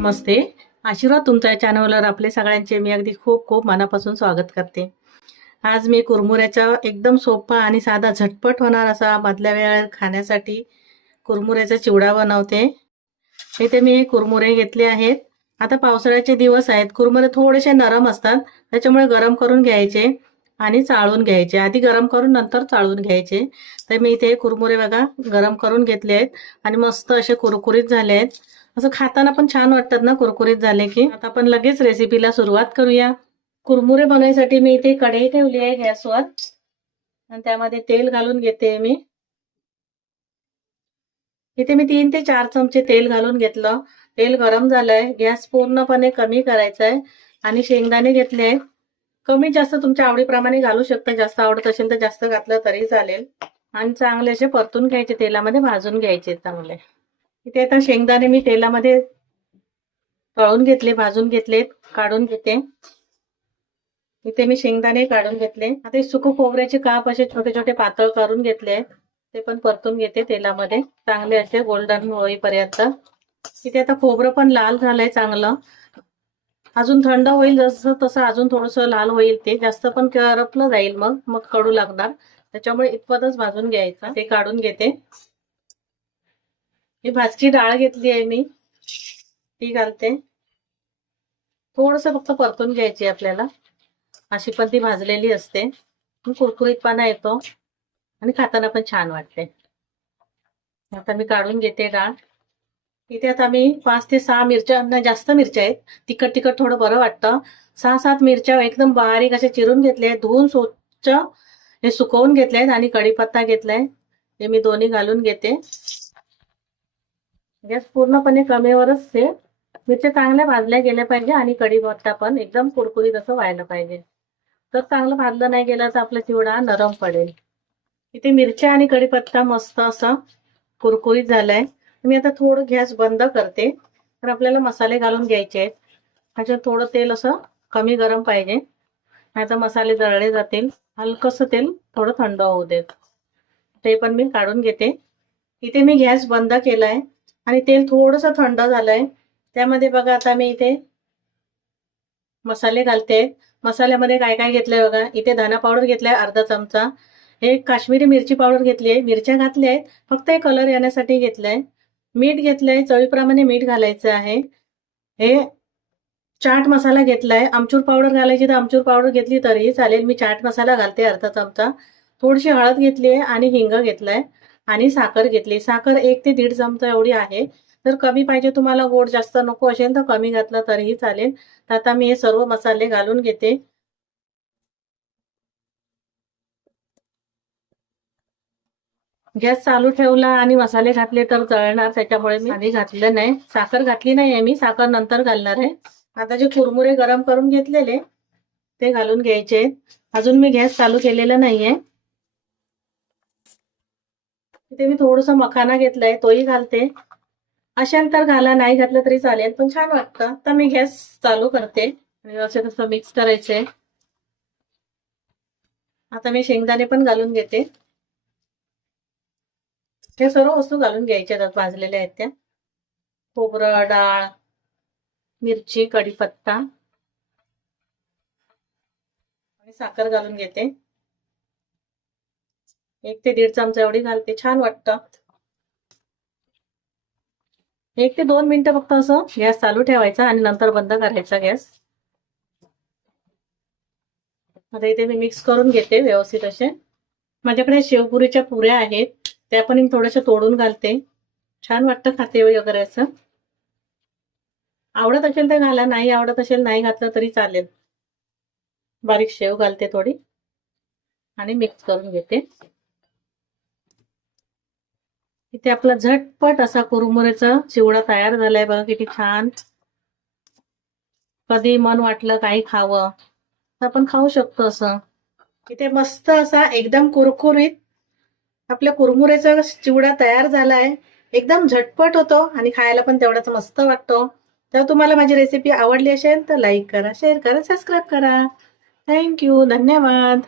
नमस्ते. आशीर्वाद तुमच्या चॅनलवर आपले सगळ्यांचे मी अगदी खूप खूप मनापासून स्वागत करते. आज मी कुरमुऱ्याचा एकदम सोपा आणि साधा झटपट होणार असा मधल्या वेळेवर खाण्यासाठी कुरमुऱ्याचा चिवडा बनवते. इथे मी कुरमुरे घेतले आहेत. आता पावसाळ्याचे दिवस आहेत. कुरमुरे थोडेसे नरम असतात. त्याच्यामुळे गरम करून घ्यायचे. आणि चाळून घ्यायचे. आधी गरम करून नंतर चाळून घ्यायचे. तर मी इथे कुरमुरे बघा गरम करून घेतले आहेत. आणि मस्त असे कुरकुरीत झाले आहेत. असं खाताना पण छान वाटतात ना कुरकुरीत झाले की. आता आपण लगेच रेसिपीला सुरुवात करूया. कुरमुरे बनवायसाठी मी इथे कढई ठेवली आहे गॅसवर. आणि त्यामध्ये तेल घालून घेते मी. इथे मी तीन ते चार चमचे तेल घालून घेतलं. तेल गरम झालंय. गॅस पूर्णपणे कमी करायचा आहे आणि शेंगदाणे घेतले आहेत. कमी जास्त तुमच्या आवडीप्रमाणे घालू शकता. जास्त आवडत असेल तर जास्त घातलं तरी चालेल. आणि चांगले असे परतून घ्यायचे तेलामध्ये भाजून घ्यायचे चांगले. इथे आता शेंगदाणे मी तेलामध्ये तळून घेतले भाजून घेतले काढून घेते. इथे मी शेंगदाणे काढून घेतले. आता सुकू खोबऱ्याचे काप असे छोटे छोटे पातळ करून घेतले ते पण परतून घेते तेलामध्ये. चांगले असे गोल्डन होईपर्यंत. इथे आता खोबरं पण लाल झालंय चांगलं. अजून थंड होईल जसं तसं अजून थोडस लाल होईल ते. जास्त पण करपलं जाईल मग. मग कडू लागणार. त्याच्यामुळे इतपतच भाजून घ्यायचं. ते काढून घेते. ही भाजकी डाळ घेतली आहे मी. ती घालते. थोडस फक्त परतून घ्यायची आपल्याला. अशी पण ती भाजलेली असते. कुरकुरीतपणा येतो. आणि खाताना पण छान वाटते. आता मी काढून घेते डाळ. इथे आता मी पाच ते सहा मिरच्या नाही जास्त मिरच्या आहेत. तिखट तिखट थोडं बरं वाटतं. सहा सात मिरच्या एकदम बारीक अशा चिरून घेतल्या आहेत. धुवून स्वच्छ हे सुकवून घेतले आहेत आणि कढीपत्ता घेतलाय. हे मी दोन्ही घालून घेते. गॅस पूर्णपणे कमीवरच ते मिरच्या चांगल्या भाजल्या गेल्या पाहिजे आणि कढीपत्ता पण एकदम कुरकुरीत असं व्हायला पाहिजे. तर चांगलं भाजलं नाही गेलं तर आपला चिवडा नरम पडेल. इथे मिरच्या आणि कढीपत्ता मस्त असं कुरकुरीत झालाय. मी आता थोडं गॅस बंद करते. तर आपल्याला मसाले घालून घ्यायचे आहेत. ह्याच्यात थोडं तेल असं कमी गरम पाहिजे. नाही मसाले जळले जातील. हलकंसं तेल थोडं थंड होऊ देत. ते पण मी काढून घेते. इथे मी गॅस बंद केलाय. आणि तेल थोडंसं थंड झालंय. त्यामध्ये बघा आता मी इथे मसाले घालते. मसाल्यामध्ये काय काय घेतलंय बघा. इथे धना पावडर घेतलाय अर्धा चमचा. हे काश्मीरी मिरची पावडर घेतली आहे. मिरच्या घातल्या आहेत. फक्त हे कलर येण्यासाठी घेतलंय. मीठ घेतलंय चवीप्रमाणे मीठ घालायचं आहे. हे चाट मसाला घेतलाय. आमचूर पावडर घालायची तर आमचूर पावडर घेतली तरीही चालेल. मी चाट मसाला घालते अर्धा चमचा. थोडीशी हळद घेतली आहे आणि हिंग घेतलाय आणि साखर घेतली. साखर एक ते दीड चमचा एवढी आहे. तर कमी पाहिजे तुम्हाला गोड जास्त नको असेल तर कमी घातलं तरीही चालेल. तर आता मी हे सर्व मसाले घालून घेते. गॅस चालू ठेवला आणि मसाले घातले तर जळणार त्याच्यामुळे मी आधी घातलं नाही. साखर घातली नाही मी साखर नंतर घालणार आहे. आता जे कुरमुरे गरम करून घेतलेले ते घालून घ्यायचे. अजून मी गॅस चालू केलेला नाहीये. इथे मी थोडस मखाना घेतलाय तोही घालते. असेल तर घाला नाही घातलं तरी चालेल पण छान वाटतं. तर मी गॅस चालू करते. आणि व्यवस्थित असं मिक्स करायचंय. आता मी शेंगदाणे पण घालून घेते. हे सर्व वस्तू घालून घ्यायच्या त्यात भाजलेल्या आहेत त्या. खोबरं डाळ मिरची कढीपत्ता. आणि साखर घालून घेते. एक ते दीड चमचा एवढी घालते. छान वाटतं. एक ते दोन मिनिटं फक्त असं गॅस चालू ठेवायचा आणि नंतर बंद करायचा गॅस. आता इथे मी मिक्स करून घेते व्यवस्थित असे. माझ्याकडे शेवपुरीच्या पुऱ्या आहेत. त्या पण मी तोडून घालते. छान वाटतं खाते वगैरे असं. आवडत असेल तर घाला नाही आवडत असेल नाही घातलं तरी चालेल. बारीक शेव घालते थोडी. आणि मिक्स करून घेते. इथे आपला झटपट असा कुरमुरेचा चिवडा तयार झालाय बघा किती छान. कधी मन वाटलं काही खावं. तर आपण खाऊ शकतो असं. इथे मस्त असा एकदम कुरकुरीत आपल्या कुरमुऱ्याचा चिवडा तयार झालाय. एकदम झटपट होतो आणि खायला पण तेवढाच मस्त वाटतो. तर तुम्हाला माझी रेसिपी आवडली असेल तर लाईक करा शेअर करा सबस्क्राईब करा. थँक्यू धन्यवाद.